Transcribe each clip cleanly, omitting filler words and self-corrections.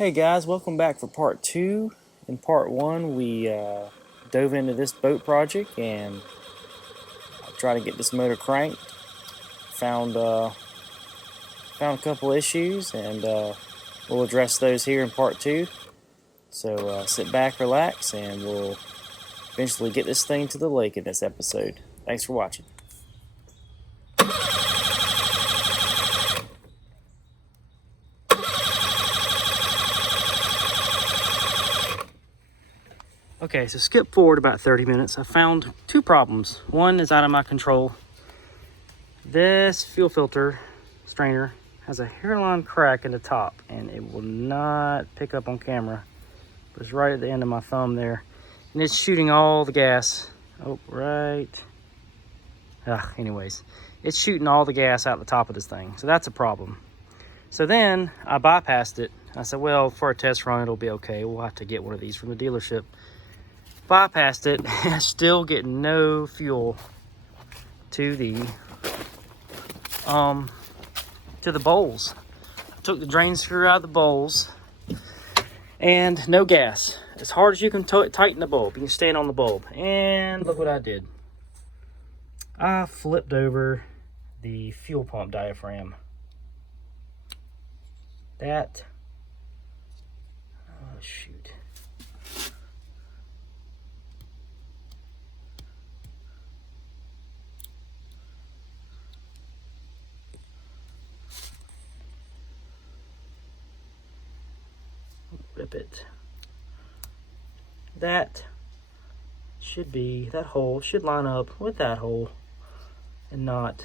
Hey guys, welcome back for part 2. In part 1 we dove into this boat project and tried to get this motor cranked. Found a couple issues and we'll address those here in part 2. So sit back, relax, and we'll eventually get this thing to the lake in this episode. Thanks for watching. Okay, so skip forward about 30 minutes. I found two problems. One is out of my control. This fuel filter strainer has a hairline crack in the top and it will not pick up on camera. But it's right at the end of my thumb there. And it's shooting all the gas. Oh, right. Anyways, it's shooting all the gas out the top of this thing. So that's a problem. So then I bypassed it. I said, well, for a test run, it'll be okay. We'll have to get one of these from the dealership. Bypassed it, and I still get no fuel to the bowls. I took the drain screw out of the bowls and no gas. As hard as you can tighten the bulb, you can stand on the bulb. And look what I did. I flipped over the fuel pump diaphragm. That, oh shoot. Rip it. That hole should line up with that hole and not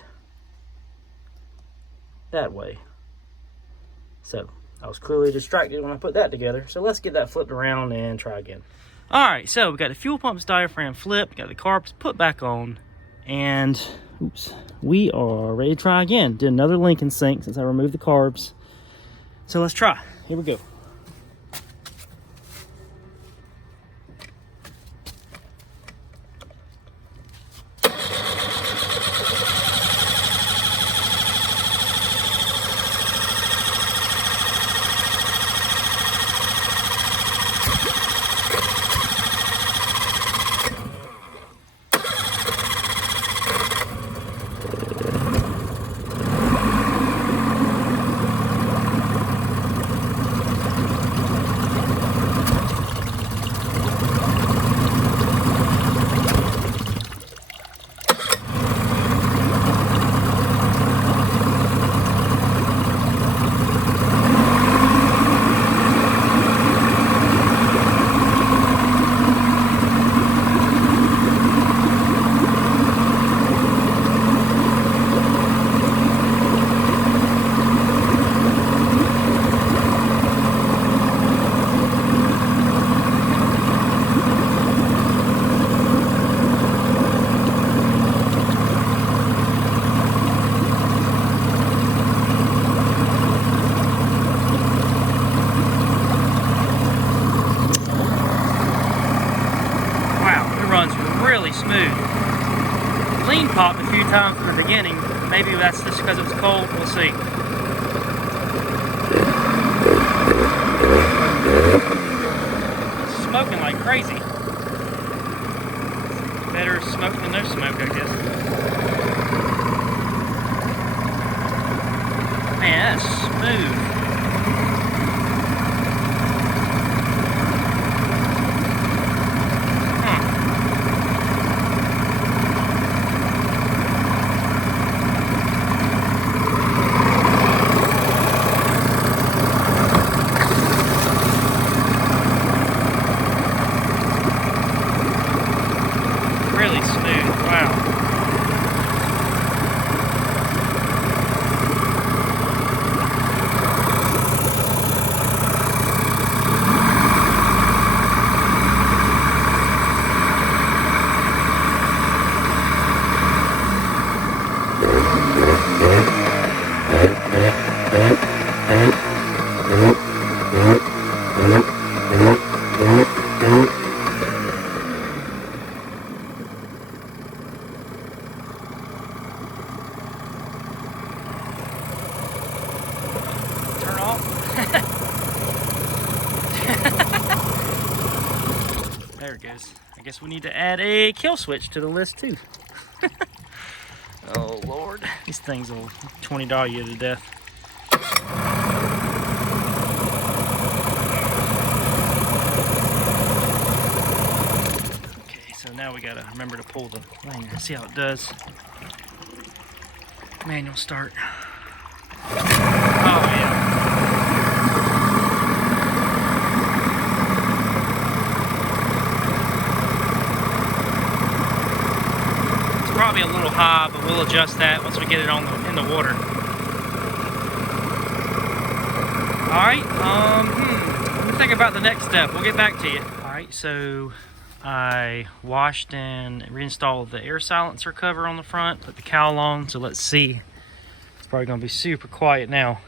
that way. So I was clearly distracted when I put that together. So let's get that flipped around and try again. All right, so we got the fuel pump's diaphragm flipped, got the carbs put back on, and we are ready to try again. Did another link and sync since I removed the carbs. So let's try. Here we go. Really smooth. Lean popped a few times in the beginning. Maybe that's just because it was cold. We'll see. It's smoking like crazy. Better smoke than no smoke, I guess. Man, that's smooth. Really smooth, wow. Turn off. guess we need to add a kill switch to the list too. Oh Lord, these things will $20 you to death. Okay, so now we gotta remember to pull the lanyard. See how it does. Manual start. Oh yeah. Probably a little high, but we'll adjust that once we get it in the water. All right, let me think about the next step. We'll get back to you. All right, so I washed and reinstalled the air silencer cover on the front, put the cowl on, so let's see. It's probably gonna be super quiet now.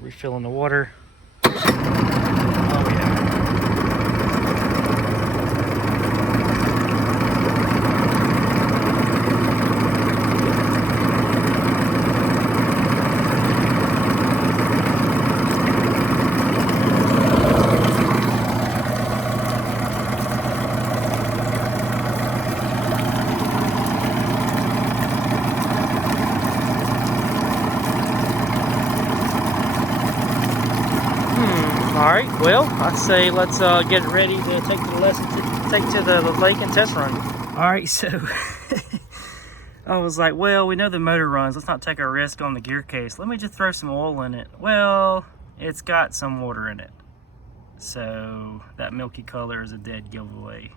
Refilling the water. Alright, well, I'd say let's get it ready to take to the lesson, take to the lake and test run. Alright, so I was like, well, we know the motor runs. Let's not take a risk on the gear case. Let me just throw some oil in it. Well, it's got some water in it. So that milky color is a dead giveaway.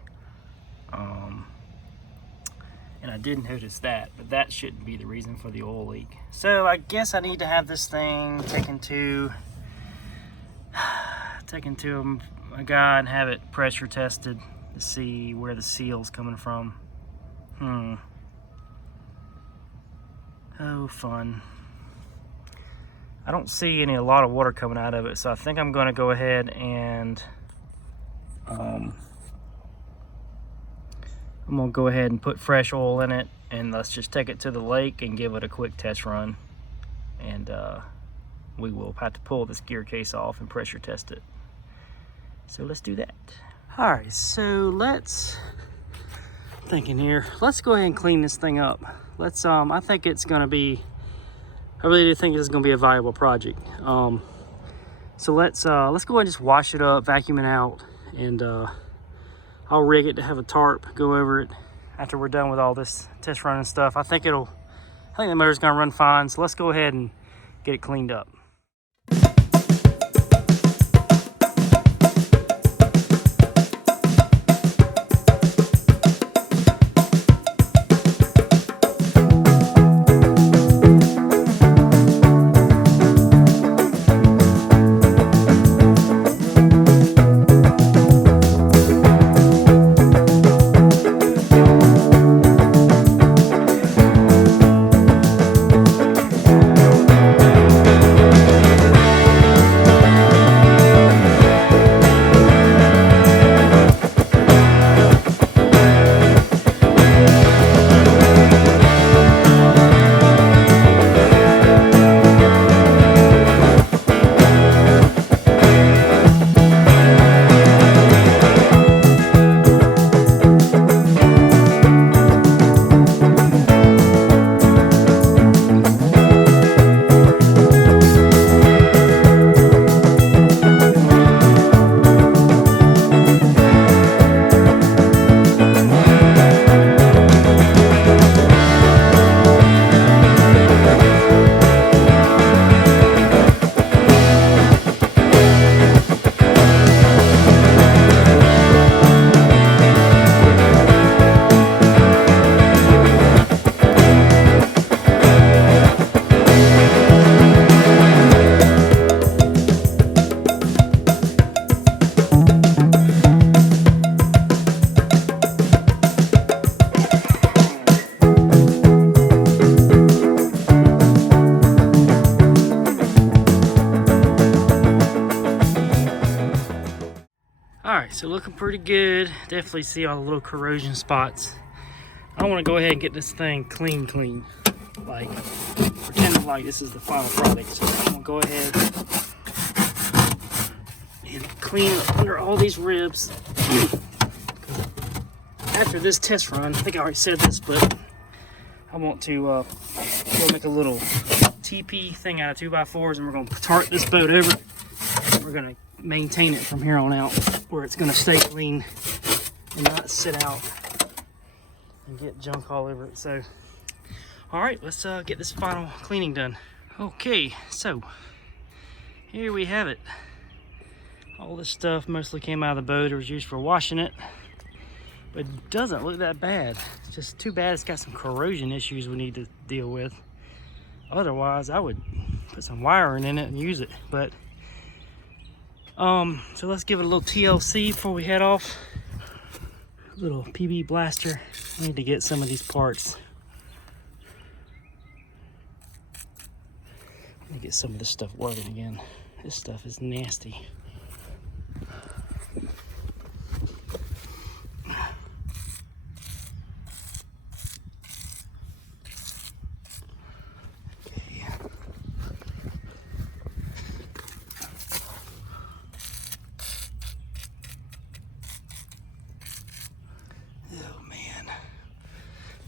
And I did notice that, but that shouldn't be the reason for the oil leak. So I guess I need to have this thing taken to a guy and have it pressure tested to see where the seal's coming from. Oh, fun. I don't see a lot of water coming out of it, so I think I'm going to go ahead and I'm going to go ahead and put fresh oil in it, and let's just take it to the lake and give it a quick test run. And we will have to pull this gear case off and pressure test it. So let's do that. All right, so let's go ahead and clean this thing up. Let's I think it's gonna be, I really do think this is gonna be a viable project. So let's go ahead and just wash it up, vacuum it out, and I'll rig it to have a tarp go over it after we're done with all this test run and stuff. I think the motor's gonna run fine, so let's go ahead and get it cleaned up. So looking pretty good. Definitely see all the little corrosion spots. I want to go ahead and get this thing clean. Like, pretend like this is the final product. So I'm going to go ahead and clean under all these ribs. after this test run, I think I already said this, but I want to go make a little TP thing out of 2x4s, and we're going to tarp this boat over. We're going to maintain it from here on out, where it's going to stay clean and not sit out and get junk all over it. So, all right, let's get this final cleaning done. Okay, so here we have it. All this stuff mostly came out of the boat. It was used for washing it, but it doesn't look that bad. It's just too bad it's got some corrosion issues we need to deal with. Otherwise, I would put some wiring in it and use it. But so let's give it a little TLC before we head off. A little PB blaster. I need to get some of these parts. Let me get some of this stuff working again. This stuff is nasty.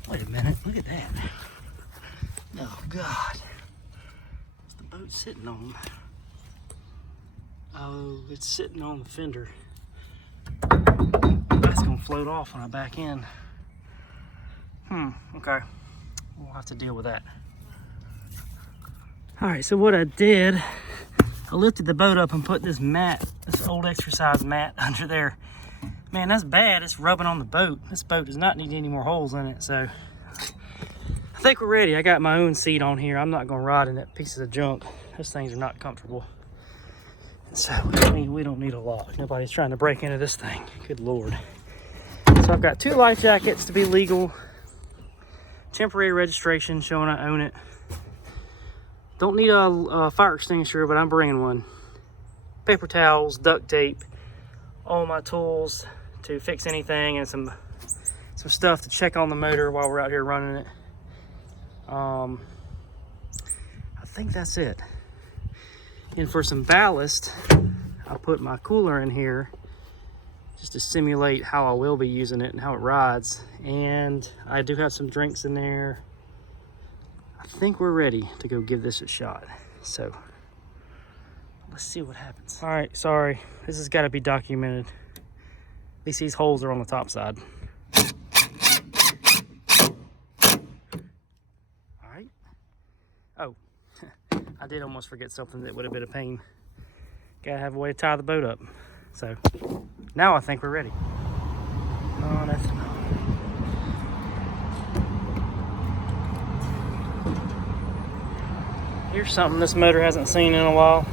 Wait a minute, look at that. Oh God. What's the boat sitting on? Oh, it's sitting on the fender. That's gonna float off when I back in. Okay. We'll have to deal with that. Alright, so what I did, I lifted the boat up and put this mat, this old exercise mat under there. Man, that's bad. It's rubbing on the boat. This boat does not need any more holes in it, so I think we're ready. I got my own seat on here. I'm not going to ride in that pieces of junk. Those things are not comfortable. So we don't need a lock. Nobody's trying to break into this thing. Good Lord. So I've got 2 life jackets to be legal. Temporary registration showing I own it. Don't need a fire extinguisher, but I'm bringing one. Paper towels, duct tape, all my tools to fix anything, and some stuff to check on the motor while we're out here running it. I think that's it. And for some ballast, I'll put my cooler in here just to simulate how I will be using it and how it rides. And I do have some drinks in there. I think we're ready to go give this a shot. So let's see what happens. All right, sorry, this has got to be documented. At least these holes are on the top side. All right. Oh, I did almost forget something that would have been a pain. Gotta have a way to tie the boat up. So now I think we're ready. Oh, that's here's something this motor hasn't seen in a while.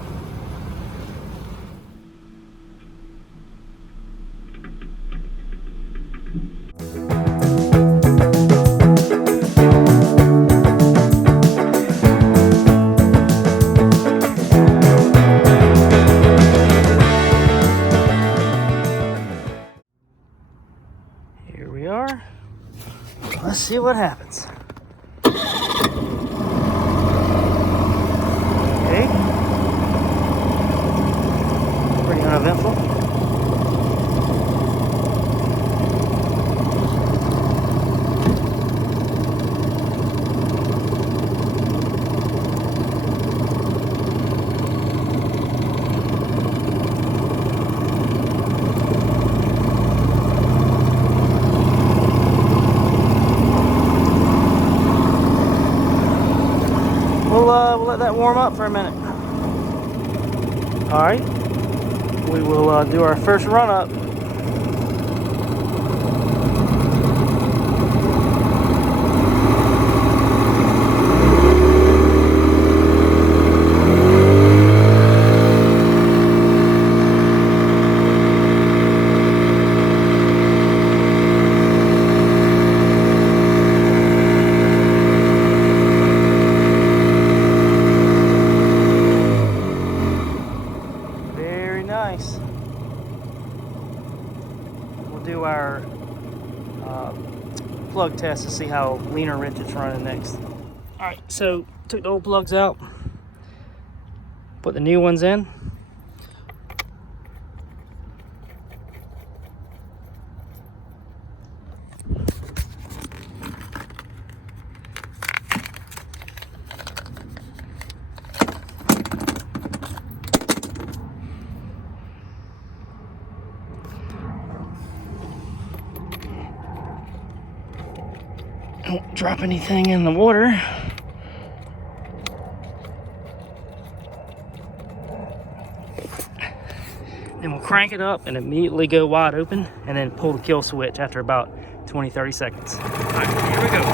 Here we are. Let's see what happens. Okay. Pretty uneventful. We'll let that warm up for a minute. All right, we will do our first run up. Nice. We'll do our plug test to see how lean or rich it's running next. All right, so took the old plugs out, put the new ones in. drop anything in the water. Then we'll crank it up and immediately go wide open and then pull the kill switch after about 20-30 seconds. All right, here we go.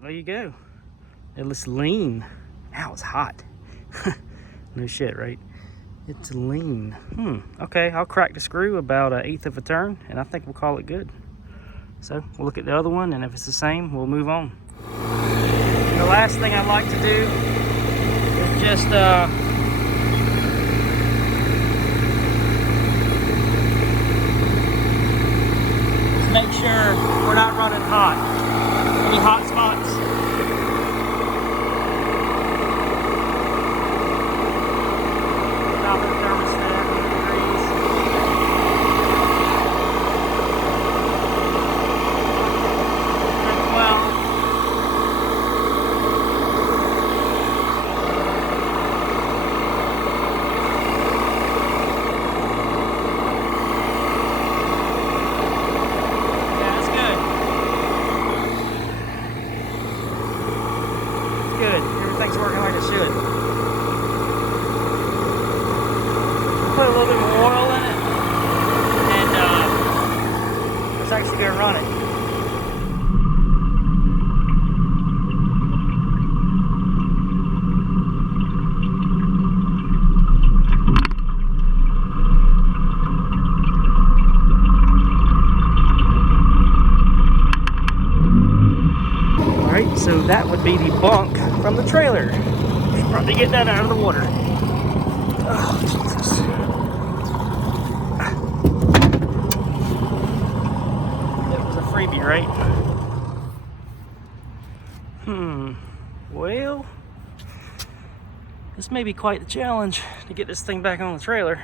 There you go. It looks lean. Ow, it's hot. No shit, right? It's lean. Okay, I'll crack the screw about 1/8 of a turn, and I think we'll call it good. So we'll look at the other one, and if it's the same, we'll move on. And the last thing I'd like to do is just make sure we're not running hot. Any hot spots? About the thermostat degrees. And 12. Yeah, that's good. Good. Everything's working like it should. Put a little bit of oil in it, and it's actually going to run it. So that would be the bunk from the trailer. Should probably get that out of the water. Oh, Jesus. It was a freebie, right? Well, this may be quite the challenge to get this thing back on the trailer.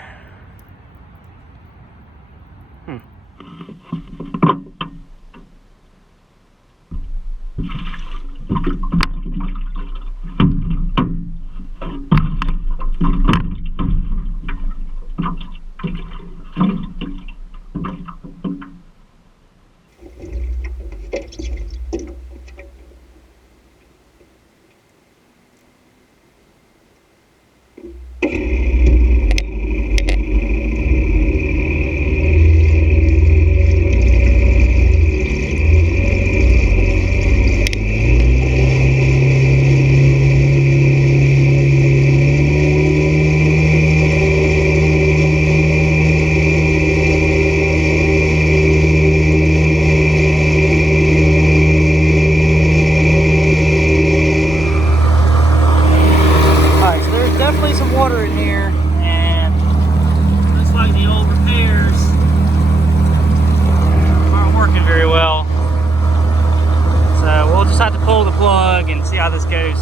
And see how this goes.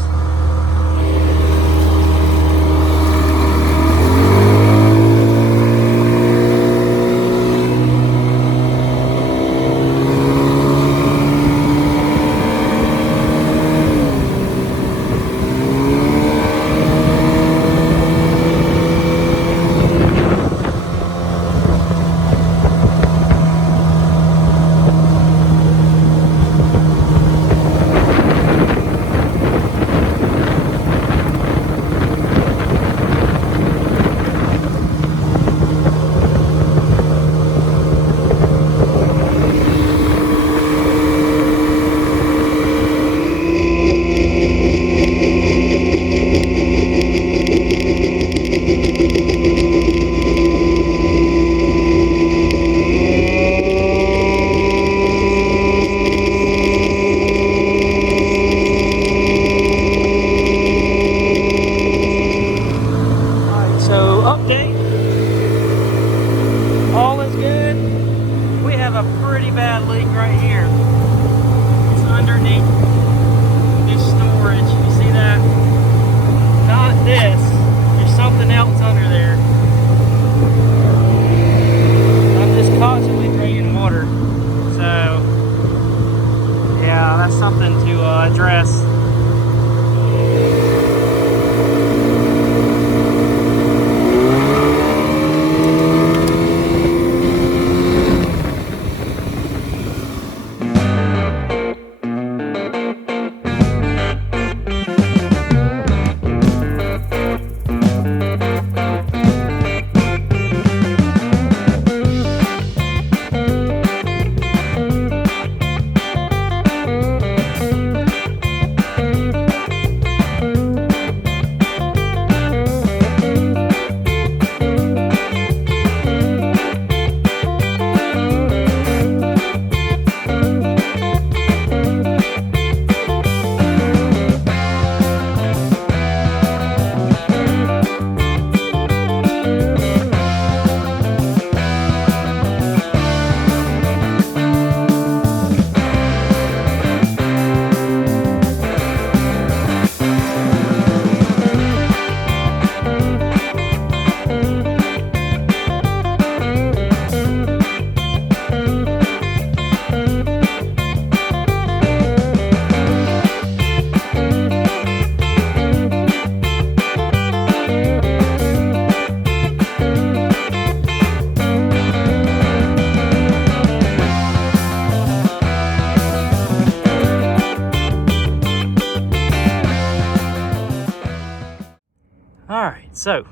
Alright, so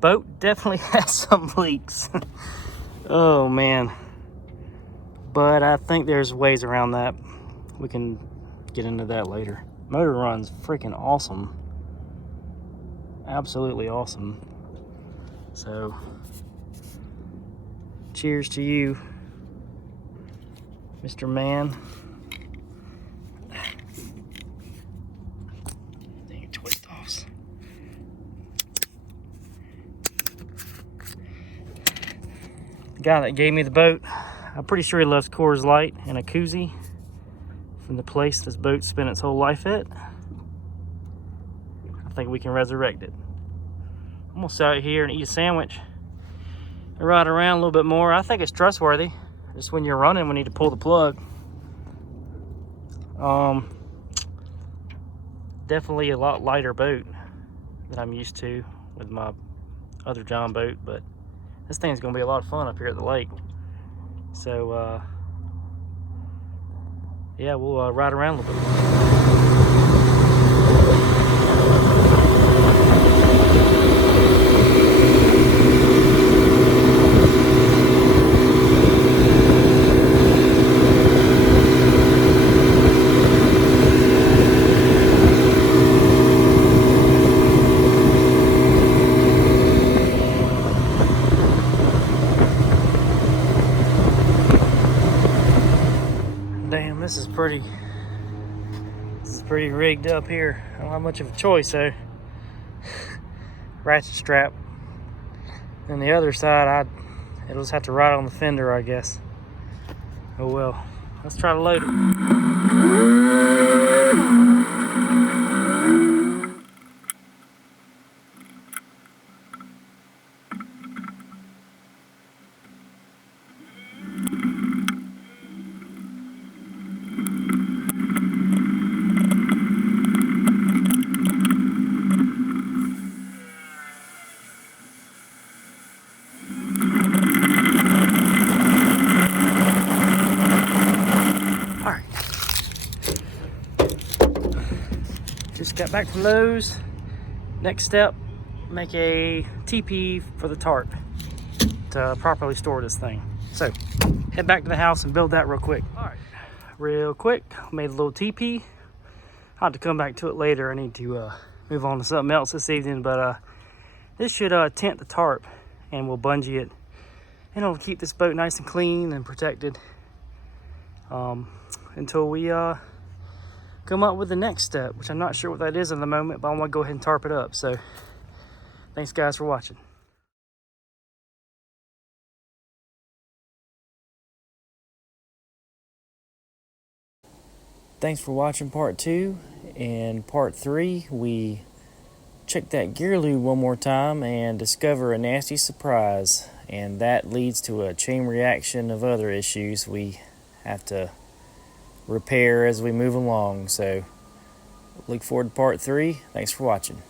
boat definitely has some leaks. Oh man. But I think there's ways around that. We can get into that later. Motor runs freaking awesome. Absolutely awesome. So, cheers to you, Mr. Man. Dang it, twist offs. The guy that gave me the boat, I'm pretty sure he loves Coors Light and a koozie from the place this boat spent its whole life at. I think we can resurrect it. I'm gonna sit out here and eat a sandwich and ride around a little bit more. I think it's trustworthy. Just when you're running, we need to pull the plug. Definitely a lot lighter boat than I'm used to with my other John boat, but this thing's gonna be a lot of fun up here at the lake. So yeah, we'll ride around a little bit. Damn, this is pretty rigged up here. I don't have much of a choice though. Ratchet strap. And the other side, it'll just have to ride on the fender, I guess. Oh well. Let's try to load it. Just got back from Lowe's. Next step, make a TP for the tarp to properly store this thing. So, head back to the house and build that real quick. All right, real quick, made a little TP. I'll have to come back to it later. I need to move on to something else this evening, but this should tent the tarp and we'll bungee it. And it'll keep this boat nice and clean and protected until we come up with the next step, which I'm not sure what that is at the moment, but I want to go ahead and tarp it up. So thanks guys for watching. Thanks for watching part 2. In part 3, we check that gear lube one more time and discover a nasty surprise, and that leads to a chain reaction of other issues we have to repair as we move along. So look forward to part 3. Thanks for watching.